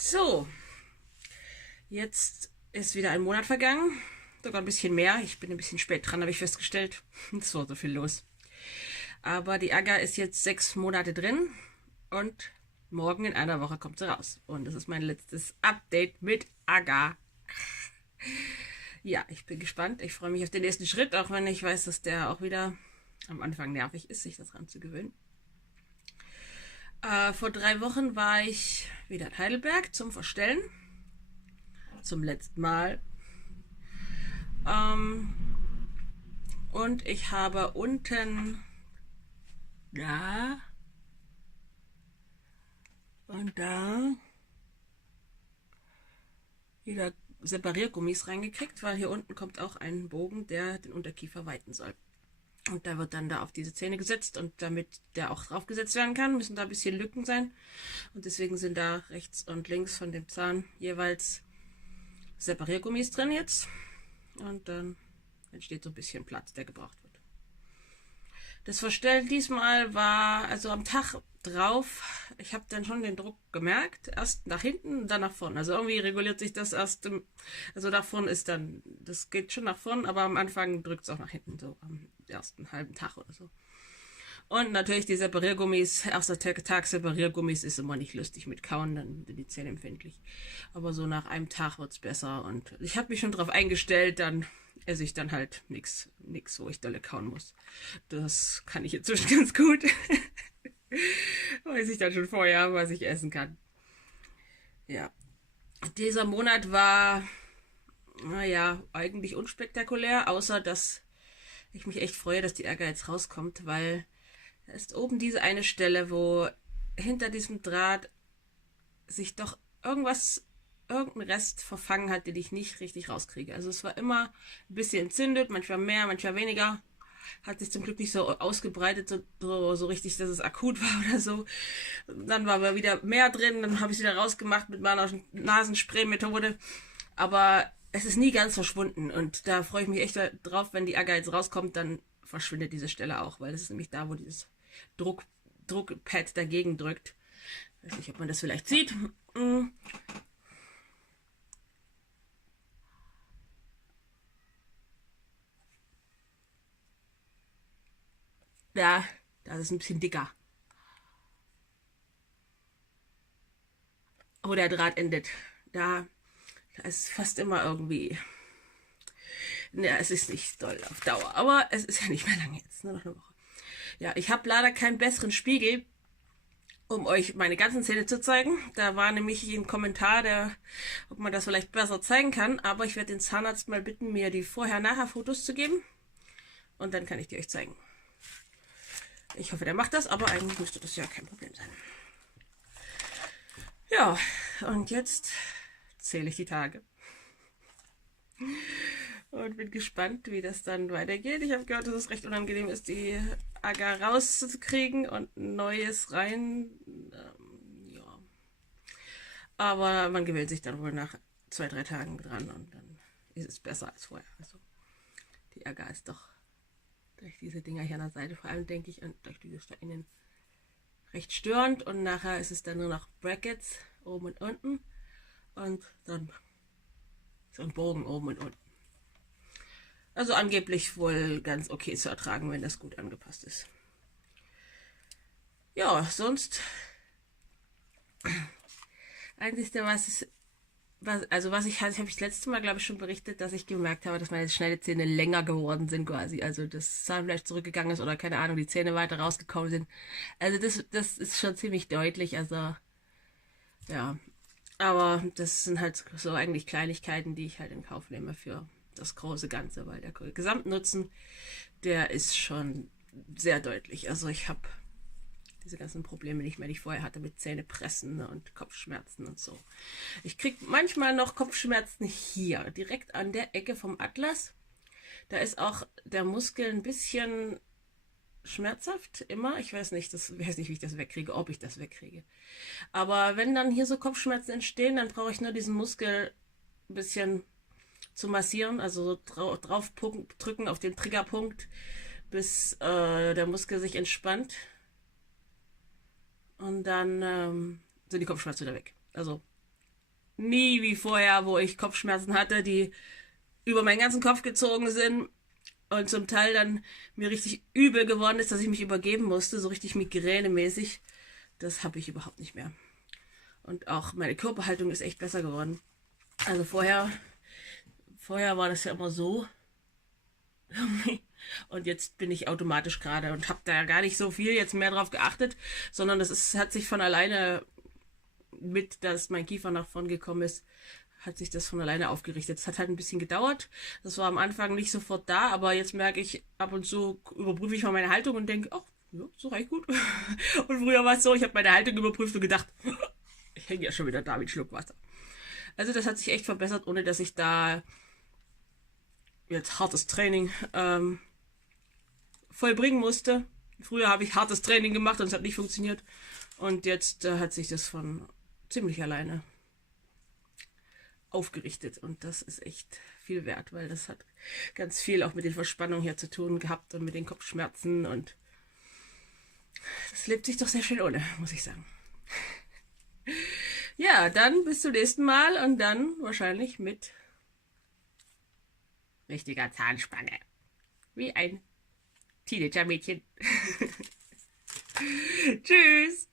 So, jetzt ist wieder ein Monat vergangen, sogar ein bisschen mehr. Ich bin ein bisschen spät dran, habe ich festgestellt. Es war so viel los. Aber die Aga ist jetzt 6 Monate drin und morgen in einer Woche kommt sie raus. Und das ist mein letztes Update mit Aga. Ja, ich bin gespannt. Ich freue mich auf den nächsten Schritt, auch wenn ich weiß, dass der auch wieder am Anfang nervig ist, sich das ranzugewöhnen. Vor 3 Wochen war ich wieder in Heidelberg zum Verstellen. Zum letzten Mal. Und ich habe unten da und da wieder Separiergummis reingekriegt, weil hier unten kommt auch ein Bogen, der den Unterkiefer weiten soll. Und da wird dann da auf diese Zähne gesetzt, und damit der auch draufgesetzt werden kann, müssen da ein bisschen Lücken sein. Und deswegen sind da rechts und links von dem Zahn jeweils Separiergummis drin jetzt. Und dann entsteht so ein bisschen Platz, der gebraucht wird. Das Verstellen diesmal war, also am Tag drauf, ich habe dann schon den Druck gemerkt, erst nach hinten und dann nach vorne. Also irgendwie reguliert sich das erst, also nach vorne ist dann, das geht schon nach vorne, aber am Anfang drückt es auch nach hinten, so am ersten halben Tag oder so. Und natürlich die Separiergummis, erster Tag Separiergummis ist immer nicht lustig mit Kauen, dann sind die Zähne empfindlich. Aber so nach einem Tag wird es besser, und ich habe mich schon drauf eingestellt, dann esse ich dann halt nichts, wo ich dolle kauen muss. Das kann ich inzwischen ganz gut. Weiß ich dann schon vorher, was ich essen kann. Ja. Dieser Monat war, naja, eigentlich unspektakulär, außer dass ich mich echt freue, dass die Aga jetzt rauskommt, weil da ist oben diese eine Stelle, wo hinter diesem Draht sich doch irgendein Rest verfangen hat, den ich nicht richtig rauskriege. Also es war immer ein bisschen entzündet, manchmal mehr, manchmal weniger. Hat sich zum Glück nicht so ausgebreitet, so richtig, dass es akut war oder so. Dann war aber wieder mehr drin, dann habe ich es wieder rausgemacht mit meiner Nasenspray-Methode. Aber es ist nie ganz verschwunden, und da freue ich mich echt drauf, wenn die Aga jetzt rauskommt, dann verschwindet diese Stelle auch, weil das ist nämlich da, wo dieses Druckpad dagegen drückt. Ich weiß nicht, ob man das vielleicht sieht. Ja, das ist ein bisschen dicker. Wo der Draht endet. Da ist fast immer irgendwie. Ja, es ist nicht doll auf Dauer, aber es ist ja nicht mehr lange jetzt, nur noch eine Woche. Ja, ich habe leider keinen besseren Spiegel, um euch meine ganzen Zähne zu zeigen. Da war nämlich ein Kommentar, ob man das vielleicht besser zeigen kann, aber ich werde den Zahnarzt mal bitten, mir die Vorher-Nachher-Fotos zu geben, und dann kann ich die euch zeigen. Ich hoffe, der macht das, aber eigentlich müsste das ja kein Problem sein. Ja, und jetzt zähle ich die Tage. Und bin gespannt, wie das dann weitergeht. Ich habe gehört, dass es recht unangenehm ist, die Aga rauszukriegen und ein neues rein. Ja. Aber man gewöhnt sich dann wohl nach 2, 3 Tagen dran, und dann ist es besser als vorher. Also die Aga ist doch durch diese Dinger hier an der Seite, vor allem denke ich, und durch dieses da innen recht störend, und nachher ist es dann nur noch Brackets oben und unten und dann so ein Bogen oben und unten. Also angeblich wohl ganz okay zu ertragen, wenn das gut angepasst ist. Ja, sonst einzigste, was ich habe ich das letzte Mal, glaube ich, schon berichtet, dass ich gemerkt habe, dass meine Schneidezähne länger geworden sind quasi. Also das Zahnfleisch zurückgegangen ist oder keine Ahnung, die Zähne weiter rausgekommen sind. Also das ist schon ziemlich deutlich. Also ja, aber das sind halt so eigentlich Kleinigkeiten, die ich halt in Kauf nehme für das große Ganze, weil der Gesamtnutzen, der ist schon sehr deutlich. Also ich habe diese ganzen Probleme nicht mehr, die ich vorher hatte mit Zähnepressen und Kopfschmerzen und so. Ich kriege manchmal noch Kopfschmerzen hier, direkt an der Ecke vom Atlas. Da ist auch der Muskel ein bisschen schmerzhaft, immer. Ich weiß nicht, wie ich das wegkriege, ob ich das wegkriege. Aber wenn dann hier so Kopfschmerzen entstehen, dann brauche ich nur diesen Muskel ein bisschen zu massieren, also so drauf drücken auf den Triggerpunkt, bis der Muskel sich entspannt. Und dann sind die Kopfschmerzen wieder weg. Also nie wie vorher, wo ich Kopfschmerzen hatte, die über meinen ganzen Kopf gezogen sind und zum Teil dann mir richtig übel geworden ist, dass ich mich übergeben musste, so richtig migränemäßig. Das habe ich überhaupt nicht mehr. Und auch meine Körperhaltung ist echt besser geworden. Also vorher war das ja immer so. Und jetzt bin ich automatisch gerade und habe da gar nicht so viel jetzt mehr drauf geachtet, sondern hat sich von alleine mit, dass mein Kiefer nach vorn gekommen ist, hat sich das von alleine aufgerichtet. Es hat halt ein bisschen gedauert. Das war am Anfang nicht sofort da, aber jetzt merke ich, ab und zu überprüfe ich mal meine Haltung und denke, ach, ja, so reicht gut. Und früher war es so, ich habe meine Haltung überprüft und gedacht, ich hänge ja schon wieder da mit Schluck Wasser. Also das hat sich echt verbessert, ohne dass ich da jetzt hartes Training vollbringen musste. Früher habe ich hartes Training gemacht und es hat nicht funktioniert. Und jetzt hat sich das von ziemlich alleine aufgerichtet. Und das ist echt viel wert, weil das hat ganz viel auch mit den Verspannungen hier zu tun gehabt und mit den Kopfschmerzen. Und das lebt sich doch sehr schön ohne, muss ich sagen. Ja, dann bis zum nächsten Mal und dann wahrscheinlich mit richtiger Zahnspange. Wie ein Teenager-Mädchen. Tschüss.